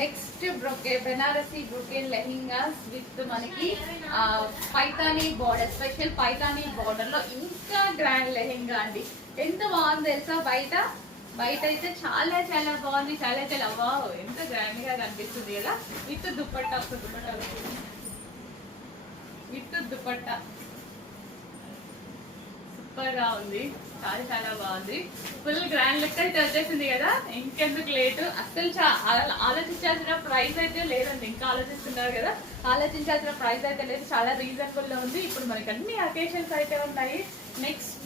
Next brocade Banarasi brocade lehengas with మనకి Paithani border, special Paithani border లో ఇంకా గ్రాండ్ లెహెంగా అండి. ఎంత బాగుంది తెలుసా, బయట అయితే చాలా చాలా బాగుంది, చాలా చాలా వావ్, ఎంత గ్రాండ్ గా కనిపిస్తుంది కదా. With dupatta, with dupatta super గా ఉంది, చాలా చాలా బాగుంది. ఫుల్ గ్రాండ్ లుక్ అయితే వచ్చేసింది కదా. ఇంకెందుకు లేటు, అస్సలు ఆలోచించాల్సిన ప్రైస్ అయితే లేదండి. ఇంకా ఆలోచిస్తున్నారు కదా, ఆలోచించాల్సిన ప్రైస్ అయితే లేదు, చాలా రీజనబుల్ లో ఉంది. ఇప్పుడు మనకి అన్ని అకేషన్స్ అయితే ఉన్నాయి. నెక్స్ట్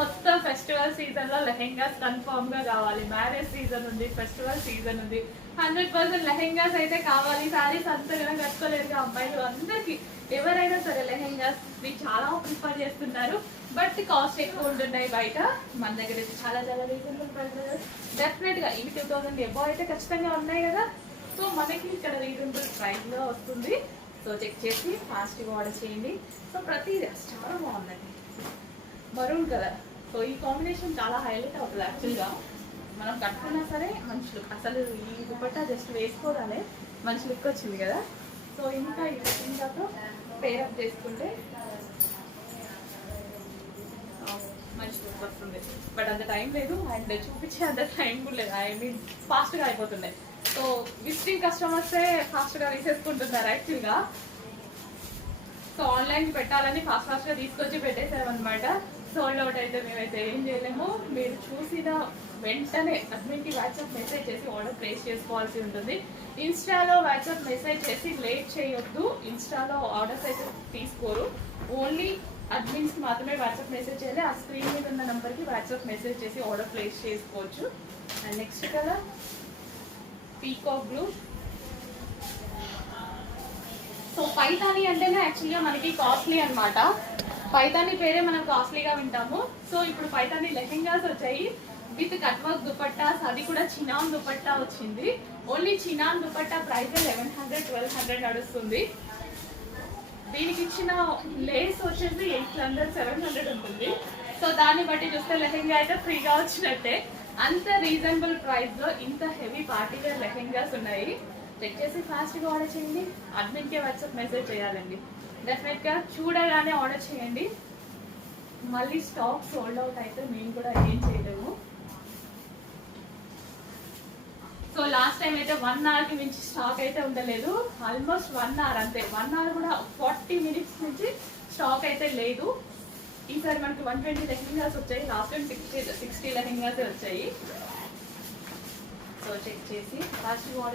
మొత్తం ఫెస్టివల్ సీజన్ లో లెహెంగాస్ కన్ఫర్మ్ గా కావాలి. మ్యారేజ్ సీజన్ ఉంది, ఫెస్టివల్ సీజన్ ఉంది, 100% లెహెంగాస్ అయితే కావాలి. సారీస్ అంతగా కట్టుకోలేదు అమ్మాయిలు, అందరికి ఎవరైనా సరే లెహెంగాస్ చాలా ప్రిఫర్ చేస్తున్నారు. బట్ కాస్ట్ ఎక్కువ ఉంటున్నాయి బయట. మన దగ్గర అయితే చాలా చాలా రీజనబుల్ ప్రైస్, డెఫినెట్ గా ఇవి 2000 ఎబో అయితే ఖచ్చితంగా ఉన్నాయి కదా. సో మనకి ఇక్కడ రీజనబుల్ ప్రైస్ లో వస్తుంది. సో చెక్ చేసి ఫాస్ట్ గా ఆర్డర్ చేయండి. సో ప్రతిదీ చాలా బాగుందండి, మరూన్ కలర్. సో ఈ కాంబినేషన్ చాలా హైలైట్ అవుతుంది యాక్చువల్గా. మనం కట్టుకున్నా సరే మంచి లుక్, అసలు ఈ దుపట్టా జస్ట్ వేసుకోవడానే మంచి లుక్ వచ్చింది కదా. సో ఇంకా ఇంకాతో పేరప్ చేసుకుంటే మంచి లుక్ వస్తుంది. బట్ అంత టైం లేదు అండ్ చూపించే అంత టైం కూడా లేదు. ఐ మీన్ ఫాస్ట్గా అయిపోతుండే. సో విజిటింగ్ కస్టమర్సే ఫాస్ట్గా తీసేసుకుంటున్నారు యాక్చువల్గా. సో ఆన్లైన్ పెట్టాలని ఫాస్ట్గా తీసుకొచ్చి పెట్టేసామన్నమాట. సోల్డ్ అవుట్ అయితే మేమైతే ఏం చేయలేము. మీరు చూసిన వెంటనే అడ్మిన్కి వాట్సాప్ మెసేజ్ చేసి ఆర్డర్ ప్లేస్ చేసుకోవాల్సి ఉంటుంది. ఇన్స్టాలో వాట్సాప్ మెసేజ్ చేసి లేట్ చేయొద్దు. ఇన్స్టాలో ఆర్డర్స్ అయితే తీసుకోరు, ఓన్లీ అడ్మిన్స్కి మాత్రమే వాట్సాప్ మెసేజ్ చేయాలి. ఆ స్క్రీన్ మీద ఉన్న నెంబర్కి వాట్సాప్ మెసేజ్ చేసి ఆర్డర్ ప్లేస్ చేసుకోవచ్చు. And next colour peacock blue. So Paithani అంటేనే యాక్చువల్గా మనకి కాస్ట్లీ అనమాట. పైతానీ పేరే మనం కాస్ట్లీగా వింటాము. సో ఇప్పుడు పైతానీ లెహెంగాస్ వచ్చాయి విత్ కట్ వర్క్ దుపట్టాస్, అది కూడా చినాన్ దుపట్టా వచ్చింది. ఓన్లీ చినాన్ దుపట్టా ప్రైస్ 1100-1200 నడుస్తుంది. దీనికి ఇచ్చిన లేస్ వచ్చేసి 800-700 ఉంటుంది. సో దాన్ని బట్టి చూస్తే లెహెంగా అయితే ఫ్రీగా వచ్చినట్టే. అంత రీజనబుల్ ప్రైస్ లో ఇంత హెవీ పార్టీ వేర్ లెహెంగాస్ ఉన్నాయి. చెక్ చేసి ఫాస్ట్గా ఆర్డర్ చేయండి. అడ్మిన్కే వాట్సాప్ మెసేజ్ చేయాలండి. డెఫినెట్గా చూడగానే ఆర్డర్ చేయండి. మళ్ళీ స్టాక్ సోల్డ్ అవుట్ అయితే మేము కూడా ఏం చేయలేము. సో లాస్ట్ టైం అయితే 1 అవర్కి మించి స్టాక్ అయితే ఉండలేదు. ఆల్మోస్ట్ 1 అవర్ అంతే, 1 అవర్ కూడా 40 మినిట్స్ నుంచి స్టాక్ అయితే లేదు. ఈసారి మనకి 120 లెహెంగాస్ వచ్చాయి. లాస్ట్ టైం 60 లెహెంగాస్ వచ్చాయి. సో చెక్ చేసి ఫాస్ట్